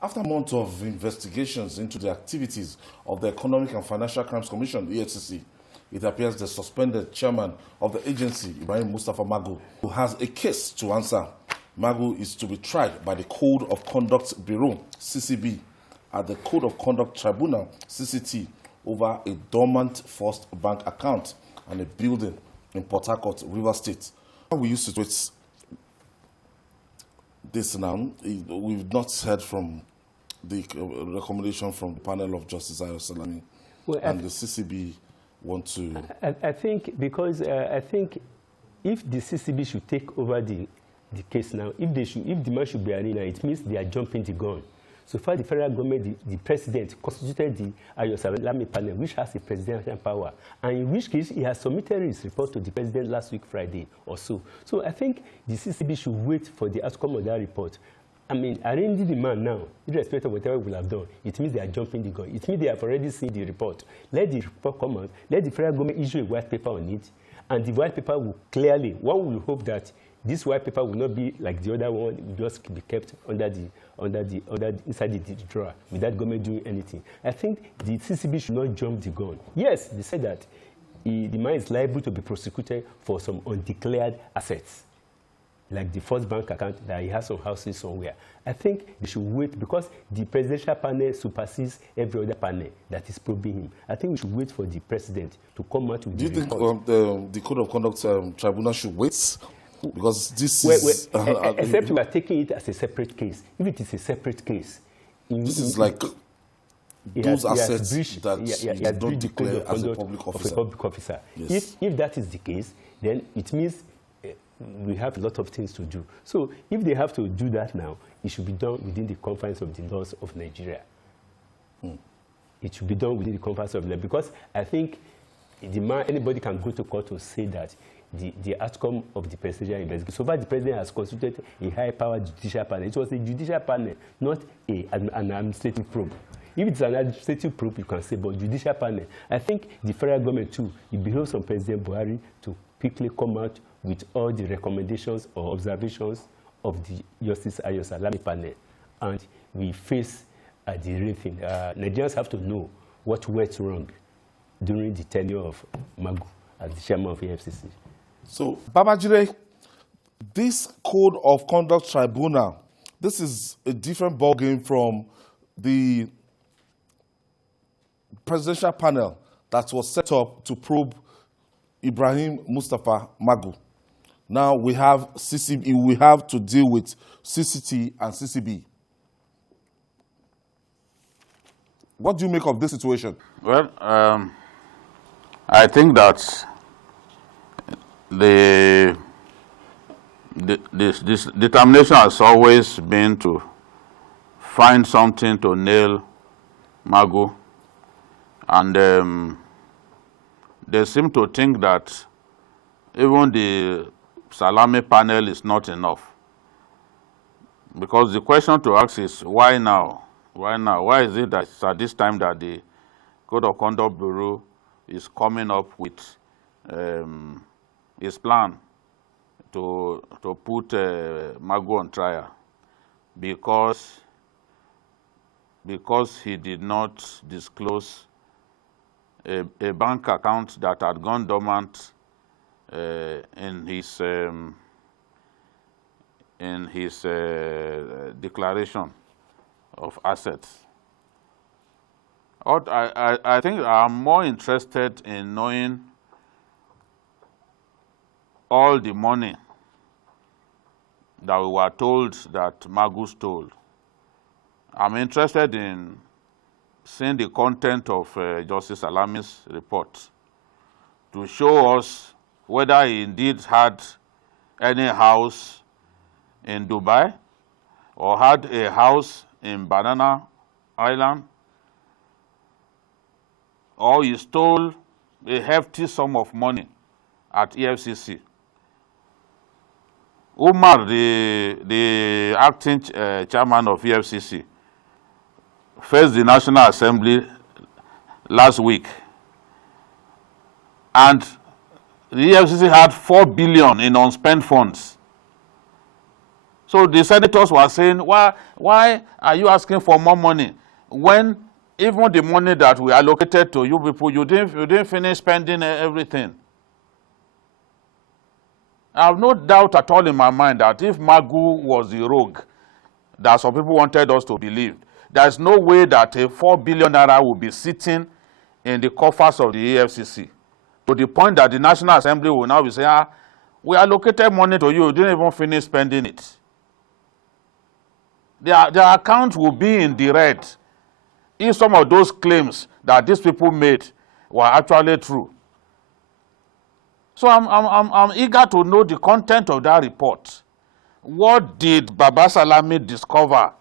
After months of investigations into the activities of the Economic and Financial Crimes Commission, EFCC, it appears the suspended chairman of the agency, Ibrahim Mustapha Magu, who has a case to answer. Magu is to be tried by the Code of Conduct Bureau, CCB, at the Code of Conduct Tribunal, CCT, over a dormant First Bank account and a building in Port Harcourt, River State. We used to wait this now. We've not heard from the recommendation from the panel of Justice Ayo Salami, and the CCB want to... I think because I think if the CCB should take over the case now, if the man should be arena, it means they are jumping the gun. So far, the federal government, the president, constituted the Ayo Salami panel, which has a presidential power, and in which case he has submitted his report to the president last week, Friday or so. So I think the CCB should wait for the outcome of that report. I mean, arraigned the man now, irrespective of whatever we will have done, it means they are jumping the gun. It means they have already seen the report. Let the report come out, let the federal government issue a white paper on it, and the white paper will clearly, one will hope that this white paper will not be like the other one, will just be kept inside the drawer without government doing anything. I think the CCB should not jump the gun. Yes, they said that the man is liable to be prosecuted for some undeclared assets, like the First Bank account that he has some houses somewhere. I think they should wait because the presidential panel supersedes every other panel that is probing him. I think we should wait for the president to come out with the report. Do you think the Code of Conduct Tribunal should wait? Because this is... except we are taking it as a separate case. If it is a separate case... This is like those assets that you don't declare as a public officer. Yes. If that is the case, then it means we have a lot of things to do. So if they have to do that now, it should be done within the confines of the laws of Nigeria. It should be done within the confines of the law. Because I think anybody can go to court to say that the outcome of the presidential investigation. So far, the president has constituted a high-powered judicial panel. It was a judicial panel, not an administrative probe. If it's an administrative probe, you can say, but judicial panel. I think the federal government, too, it behoves on President Buhari to quickly come out with all the recommendations or observations of the Justice Ayo Salami panel. And we face the real thing. Nigerians have to know what went wrong during the tenure of Magu as the chairman of the EFCC. So, Babajide, this Code of Conduct Tribunal, this is a different ballgame from the presidential panel that was set up to probe Ibrahim Mustapha Magu. Now we have CCB, we have to deal with CCT and CCB. What do you make of this situation? Well, I think that this determination has always been to find something to nail Magu, and they seem to think that even the Salami panel is not enough. Because the question to ask is, why now? Why now? Why is it that it's at this time that the Code of Conduct Bureau is coming up with his plan to put Magu on trial? Because he did not disclose a bank account that had gone dormant in his declaration of assets. I think I'm more interested in knowing all the money that we were told that Magu stole. I'm interested in seeing the content of Justice Salami's report to show us whether he indeed had any house in Dubai or had a house in Banana Island, or he stole a hefty sum of money at EFCC. Umar, the acting chairman of EFCC, faced the National Assembly last week, and the EFCC had 4 billion in unspent funds. So the senators were saying, why are you asking for more money when even the money that we allocated to you people, you didn't finish spending everything? I have no doubt at all in my mind that if Magu was the rogue that some people wanted us to believe, there's no way that a 4 billion naira will be sitting in the coffers of the EFCC, to the point that the National Assembly will now be saying, we allocated money to you, you didn't even finish spending it. Their account will be in the red if some of those claims that these people made were actually true. So I'm eager to know the content of that report. What did Baba Salami discover?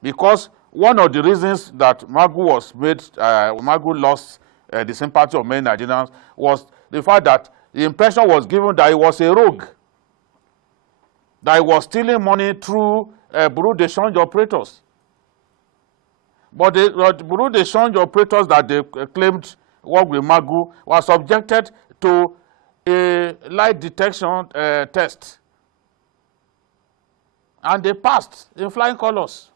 Because one of the reasons that Magu lost the sympathy of many Nigerians was the fact that the impression was given that he was a rogue, that he was stealing money through bureau de change operators. But the bureau de change operators that they claimed worked with Magu were subjected to a lie detection test. And they passed in flying colors.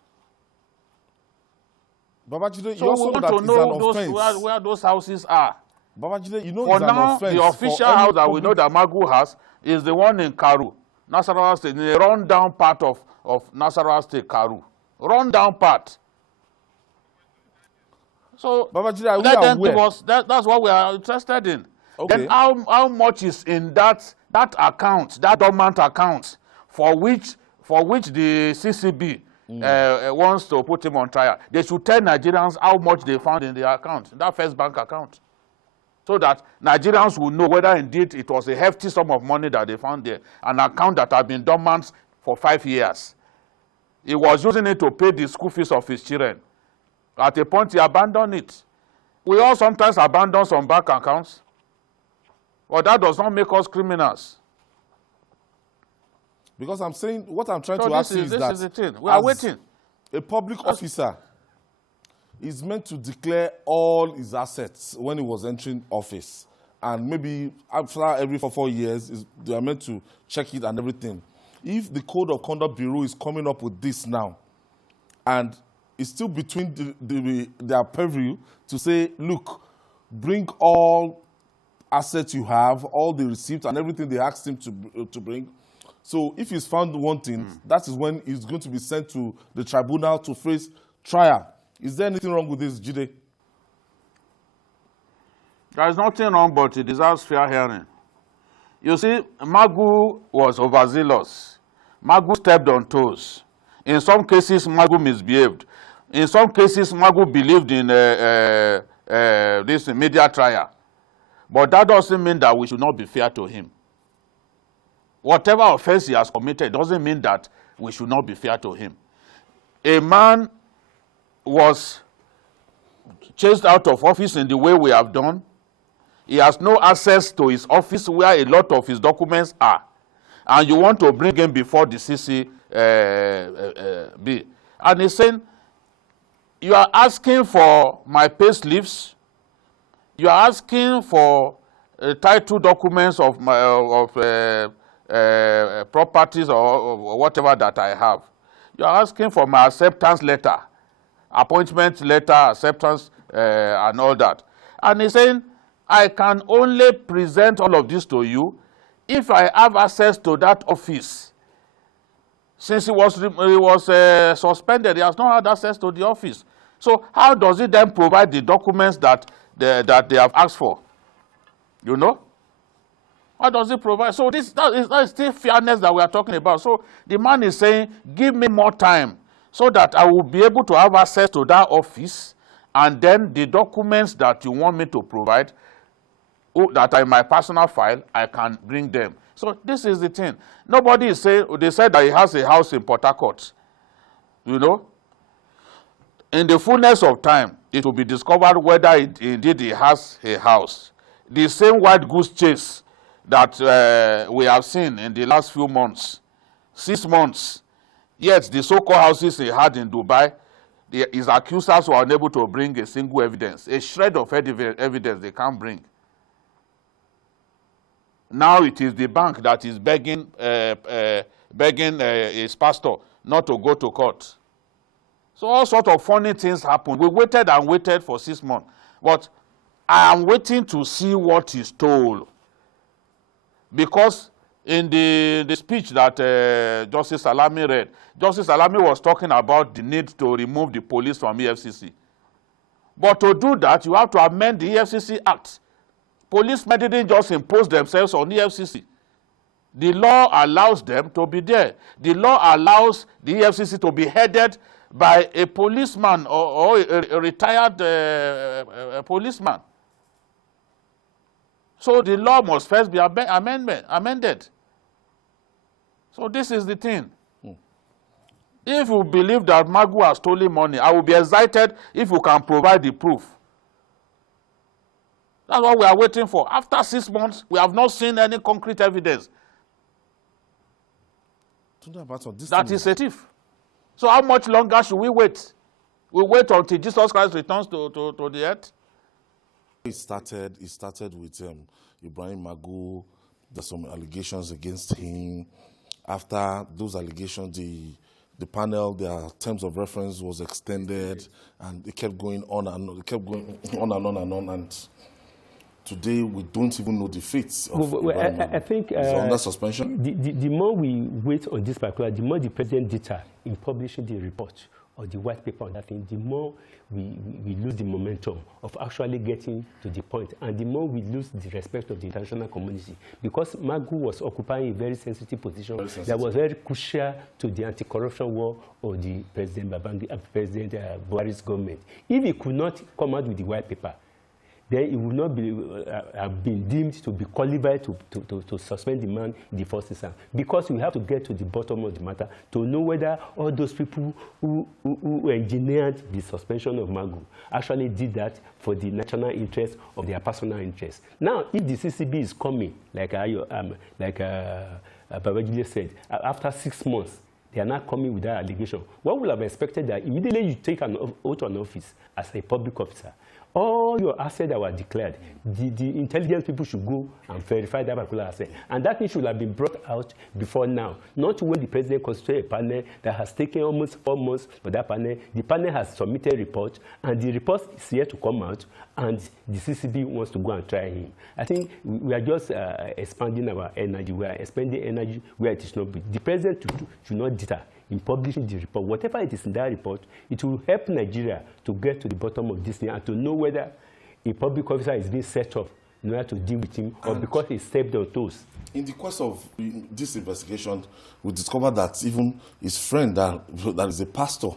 Babajide, So you also we want know that to know it's an offense. where those houses are. Babajide, you know For it's an now, offense. the official house that we know that Magu has is the one in Karu, Nasarawa State, in a run-down part of Nasarawa State, Karu. Run-down part. So Babajide, let them give us, that's what we are interested in. Okay. Then how much is in that account, that dormant account, for which the CCB wants to put him on trial? They should tell Nigerians how much they found in the account, that First Bank account, so that Nigerians will know whether indeed it was a hefty sum of money that they found there, an account that had been dormant for 5 years. He was using it to pay the school fees of his children. At a point, he abandoned it. We all sometimes abandon some bank accounts, but that does not make us criminals. Because I'm saying, what I'm trying So to ask you is that is the thing. We are waiting. A public officer is meant to declare all his assets when he was entering office. And maybe after every 4 years, they are meant to check it and everything. If the Code of Conduct Bureau is coming up with this now, and it's still between their purview to say, look, bring all assets you have, all the receipts and everything they asked him to bring. So if he's found wanting, that is when he's going to be sent to the tribunal to face trial. Is there anything wrong with this, Jide? There is nothing wrong, but it deserves fair hearing. You see, Magu was overzealous. Magu stepped on toes. In some cases, Magu misbehaved. In some cases, Magu believed in this media trial. But that doesn't mean that we should not be fair to him. Whatever offense he has committed doesn't mean that we should not be fair to him. A man was chased out of office in the way we have done. He has no access to his office where a lot of his documents are. And you want to bring him before the CCB. And he's saying, you are asking for my pay slips. You are asking for title documents of my properties or whatever that I have. You are asking for my acceptance letter, appointment letter, acceptance, and all that. And he's saying, I can only present all of this to you if I have access to that office. Since he was suspended, he has not had access to the office. So how does he then provide the documents that they have asked for? You know? How does he provide? So that is still fairness that we are talking about. So the man is saying, give me more time so that I will be able to have access to that office, and then the documents that you want me to provide, that are in my personal file, I can bring them. So this is the thing. Nobody is saying, they said that he has a house in Port Harcourt. You know? In the fullness of time, it will be discovered whether indeed he has a house. The same white goose chase that we have seen in the last few months, 6 months, yet the so-called houses he had in Dubai, his accusers were unable to bring a single evidence, a shred of evidence they can't bring. Now it is the bank that is begging begging his pastor not to go to court. So all sorts of funny things happened. We waited and waited for 6 months. But I am waiting to see what is told. Because in the speech that Justice Salami read, Justice Salami was talking about the need to remove the police from EFCC. But to do that, you have to amend the EFCC Act. Policemen didn't just impose themselves on EFCC. The law allows them to be there. The law allows the EFCC to be headed by a policeman or a retired policeman. So the law must first be amended. So this is the thing. If you believe that Magu has stolen money, I will be excited if you can provide the proof. That's what we are waiting for. After 6 months, we have not seen any concrete evidence that is a thief. So how much longer should we wait? We wait until Jesus Christ returns to the earth? It started with Ibrahim Magu. There's some allegations against him. After those allegations, the panel, their terms of reference was extended, and it kept going on and on. It kept going on and on and on. And today, we don't even know the fates of I think he's under suspension. The more we wait on this particular, the more the president deter in publishing the report or the white paper on that thing, the more we lose the momentum of actually getting to the point, and the more we lose the respect of the international community. Because Magu was occupying a very sensitive position that was very crucial to the anti-corruption war of the President Buhari's government. If he could not come out with the white paper, then it would not be have been deemed to be qualified to suspend the man in the first instance. Because we have to get to the bottom of the matter to know whether all those people who engineered the suspension of Magu actually did that for the national interest of their personal interest. Now, if the CCB is coming, like Babajide said, after 6 months, they are not coming with that allegation, one would have expected that immediately you take an oath on office as a public officer, all your assets that were declared, the intelligence people should go and verify that particular asset. And that thing should have been brought out before now, not when the president constituted a panel that has taken almost 4 months for that panel. The panel has submitted a report, and the report is yet to come out, and the CCB wants to go and try him. I think we are just expanding our energy. We are expending energy where it is not big. The president should not deter in publishing the report. Whatever it is in that report, it will help Nigeria to get to the bottom of this thing and to know whether a public officer is being set up in order to deal with him, or because he stepped on toes. In the course of this investigation, we discovered that even his friend, that is a pastor,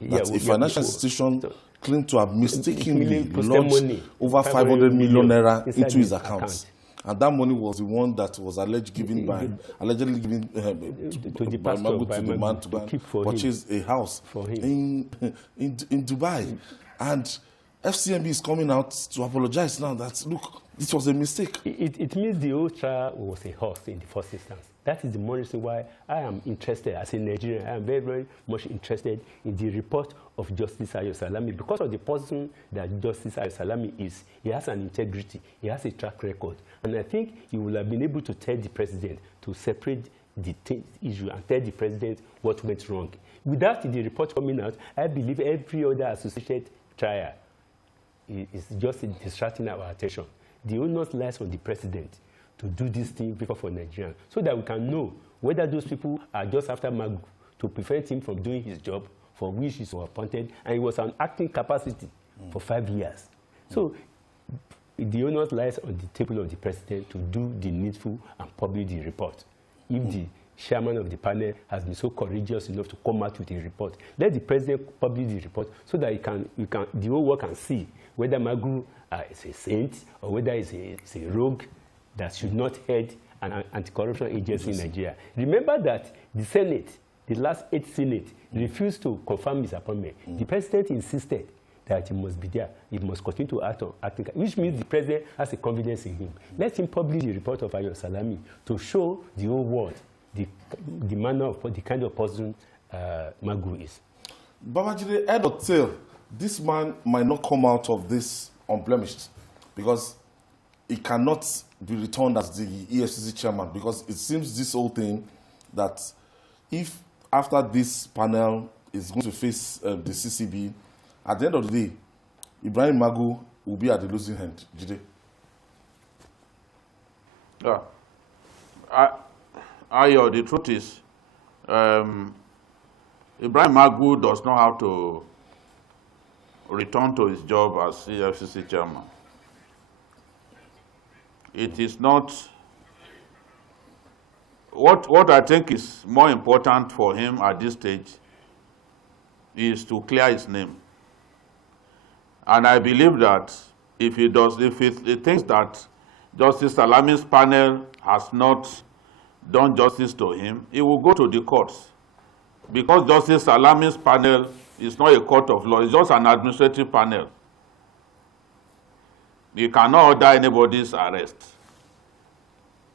that a financial institution claimed to have mistakenly launched over 500 million naira into his account. And that money was the one that was allegedly given by Magu to the man to purchase a house in Dubai. And FCMB is coming out to apologize now that, look, this was a mistake. It means the whole trial was a horse in the first instance. That is the more reason why I am interested, as a Nigerian, I am very, very much interested in the report of Justice Ayo Salami. Because of the person that Justice Ayo Salami is, he has an integrity, he has a track record. And I think he will have been able to tell the president to separate the issue and tell the president what went wrong. Without the report coming out, I believe every other associated trial is just distracting our attention. The onus lies on the president to do this thing for Nigeria, so that we can know whether those people are just after Magu to prevent him from doing his job for which he was appointed, and he was an acting capacity for 5 years. So the onus lies on the table of the president to do the needful and publish the report. If the chairman of the panel has been so courageous enough to come out with a report, let the president publish the report so that the whole world can see whether Magu is a saint or whether it's a rogue that should not head an anti-corruption agency in Nigeria. Remember that the Senate, the last 8th Senate, refused to confirm his appointment. The president insisted that he must be there. He must continue to act on acting, which means the president has a confidence in him. Let him publish the report of Ayo Salami to show the whole world the manner of the kind of person Magu is. Babajide, head or tail, this man might not come out of this unblemished, because he cannot be returned as the EFCC chairman, because it seems this whole thing that if after this panel is going to face the CCB, at the end of the day, Ibrahim Magu will be at the losing end, Jide? Yeah. The truth is, Ibrahim Magu does not have to return to his job as CFCC chairman. It is not. What I think is more important for him at this stage is to clear his name. And I believe that if he thinks that Justice Salami's panel has not done justice to him, he will go to the courts. Because Justice Salami's panel is not a court of law, it's just an administrative panel. He cannot order anybody's arrest.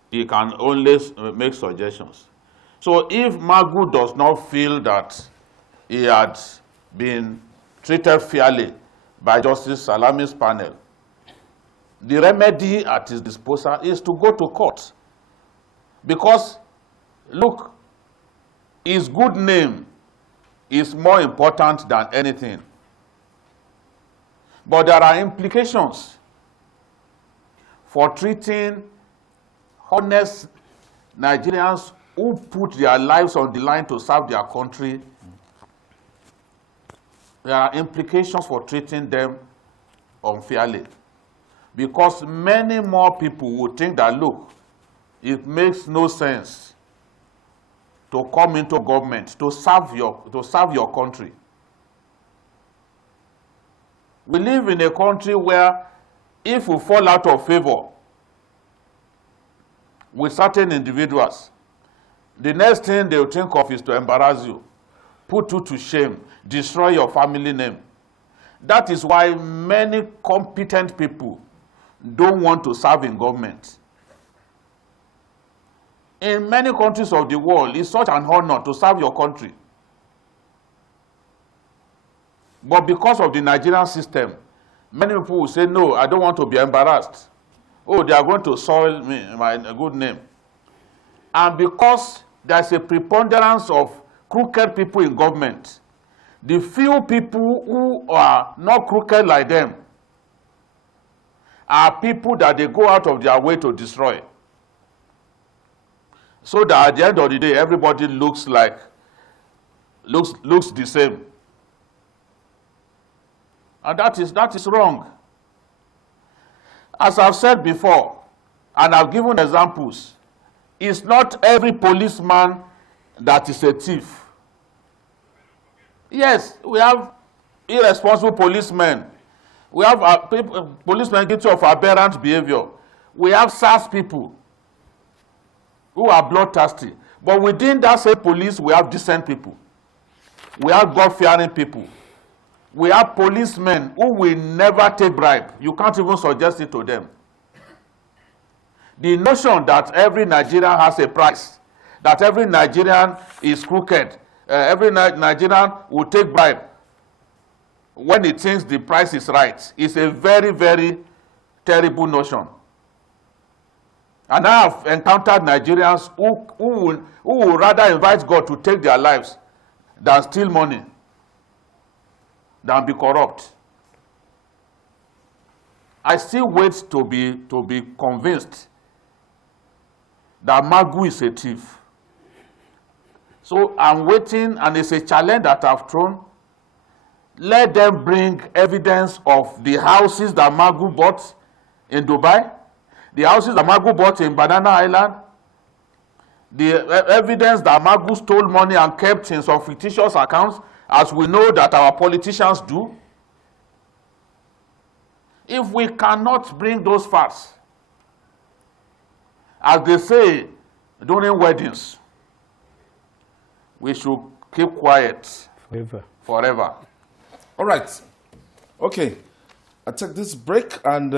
He can only make suggestions. So if Magu does not feel that he had been treated fairly by Justice Salami's panel, the remedy at his disposal is to go to court. Because, look, his good name is more important than anything. But there are implications for treating honest Nigerians who put their lives on the line to serve their country. There are implications for treating them unfairly. Because many more people would think that, look, it makes no sense to come into government to serve your country. We live in a country where if we fall out of favor with certain individuals, the next thing they'll think of is to embarrass you, put you to shame, destroy your family name. That is why many competent people don't want to serve in government. In many countries of the world, it's such an honor to serve your country. But because of the Nigerian system, many people will say, no, I don't want to be embarrassed. Oh, they are going to soil me, my good name. And because there's a preponderance of crooked people in government, the few people who are not crooked like them are people that they go out of their way to destroy. So that at the end of the day, everybody looks the same. And that is wrong. As I've said before, and I've given examples, it's not every policeman that is a thief. Yes, we have irresponsible policemen. We have policemen guilty of aberrant behavior. We have SARS people who are bloodthirsty. But within that same police, we have decent people. We have God-fearing people. We have policemen who will never take bribe. You can't even suggest it to them. The notion that every Nigerian has a price, that every Nigerian is crooked, every Nigerian will take bribe when he thinks the price is right, is a very, very terrible notion. And I have encountered Nigerians who will rather invite God to take their lives than steal money, than be corrupt. I still wait to be convinced that Magu is a thief. So I'm waiting, and it's a challenge that I've thrown. Let them bring evidence of the houses that Magu bought in Dubai, the houses that Magu bought in Banana Island, the evidence that Magu stole money and kept in some fictitious accounts, as we know that our politicians do. If we cannot bring those facts, as they say during weddings, we should keep quiet forever. All right. Okay. I take this break and